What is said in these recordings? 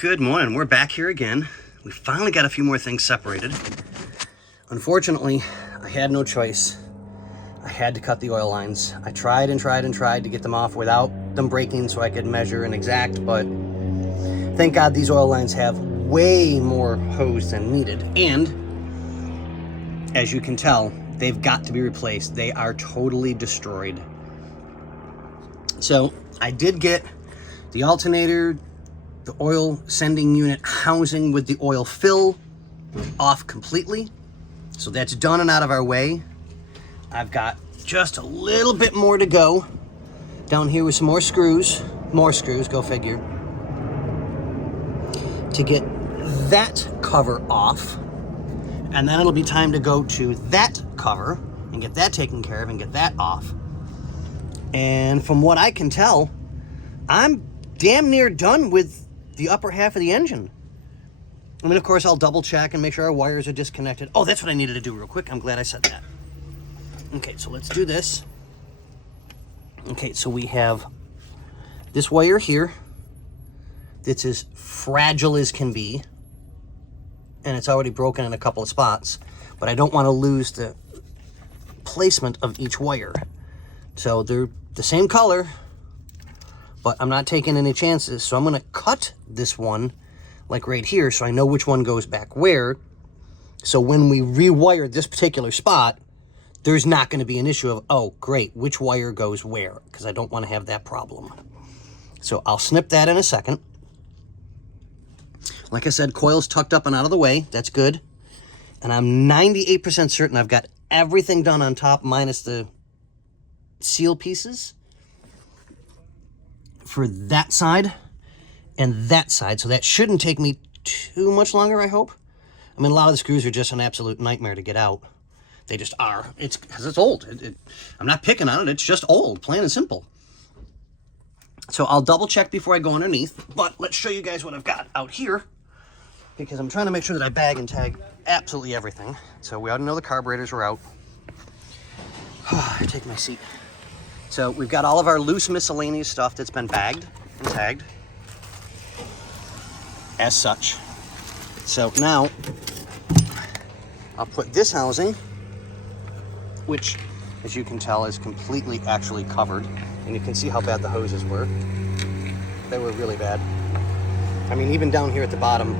Good morning. We're back here again. We finally got a few more things separated. Unfortunately, I had no choice. I had to cut the oil lines. I tried and tried and tried to get them off without them breaking so I could measure and exact, but thank God these oil lines have way more hose than needed. And as you can tell, they've got to be replaced. They are totally destroyed. So I did get the alternator, the oil sending unit housing with the oil fill off completely. So that's done and out of our way. I've got just a little bit more to go down here with some more screws, go figure, to get that cover off. And then it'll be time to go to that cover and get that taken care of and get that off. And from what I can tell, I'm damn near done with the upper half of the engine. I mean, of course, I'll double check and make sure our wires are disconnected. Oh, that's what I needed to do real quick. I'm glad I said that. Okay, so let's do this. Okay, so we have this wire here that's as fragile as can be, and it's already broken in a couple of spots, but I don't want to lose the placement of each wire. So they're the same color, but I'm not taking any chances. So I'm going to cut this one like right here so I know which one goes back where. So when we rewire this particular spot, there's not going to be an issue of, oh, great, which wire goes where? Because I don't want to have that problem. So I'll snip that in a second. Like I said, coil's tucked up and out of the way. That's good. And I'm 98% certain I've got everything done on top minus the seal pieces for that side and that side. So that shouldn't take me too much longer, I hope. I mean, a lot of the screws are just an absolute nightmare to get out. They just are. It's because it's old. I'm not picking on it. It's just old, plain and simple. So I'll double check before I go underneath, but let's show you guys what I've got out here because I'm trying to make sure that I bag and tag absolutely everything. So we ought to know the carburetors are out. I take my seat. So we've got all of our loose miscellaneous stuff that's been bagged and tagged as such. So now I'll put this housing, which as you can tell is completely actually covered. And you can see how bad the hoses were. They were really bad. I mean, even down here at the bottom,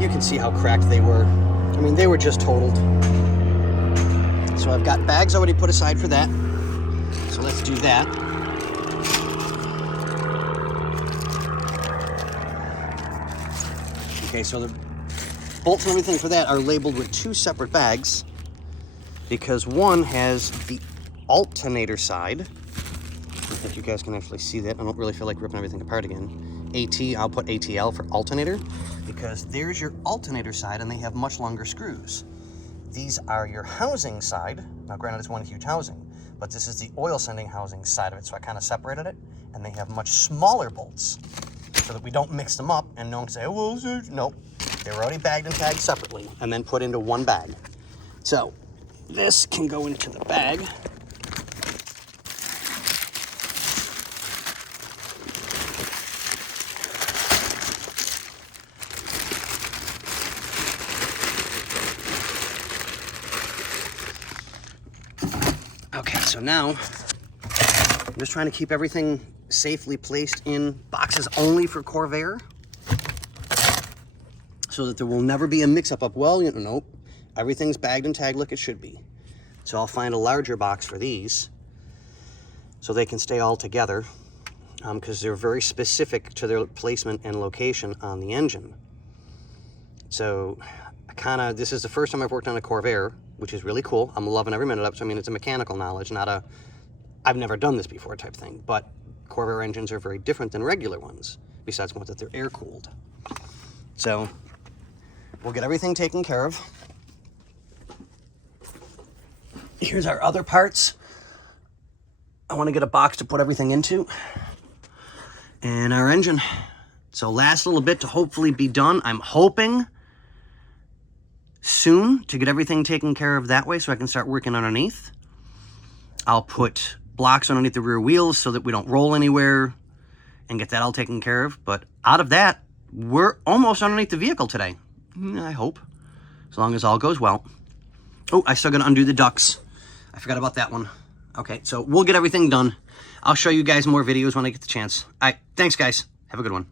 you can see how cracked they were. I mean, they were just totaled. So I've got bags already put aside for that. So let's do that. Okay, so the bolts and everything for that are labeled with two separate bags because one has the alternator side. I think you guys can actually see that. I don't really feel like ripping everything apart again. AT, I'll put ATL for alternator because there's your alternator side and they have much longer screws. These are your housing side. Now granted, it's one huge housing, but this is the oil sending housing side of it. So I kind of separated it and they have much smaller bolts so that we don't mix them up and no one can say, oh, well, no, they were already bagged and tagged separately and then put into one bag. So this can go into the bag. Okay, so now I'm just trying to keep everything safely placed in boxes only for Corvair so that there will never be a mix-up of, well, you know, everything's bagged and tagged like it should be. So I'll find a larger box for these so they can stay all together because they're very specific to their placement and location on the engine. So this is the first time I've worked on a Corvair, which is really cool. I'm loving every minute of it. So, I mean, it's a mechanical knowledge, not a I've never done this before type thing. But Corvair engines are very different than regular ones, besides the fact that they're air-cooled. So we'll get everything taken care of. Here's our other parts. I want to get a box to put everything into. And our engine. So last little bit to hopefully be done. I'm hoping soon to get everything taken care of that way so I can start working underneath. I'll put blocks underneath the rear wheels so that we don't roll anywhere and get that all taken care of. But out of that, we're almost underneath the vehicle today. I hope, as long as all goes well. Oh, I still got to undo the ducts. I forgot about that one. Okay, so we'll get everything done. I'll show you guys more videos when I get the chance. All right, thanks, guys. Have a good one.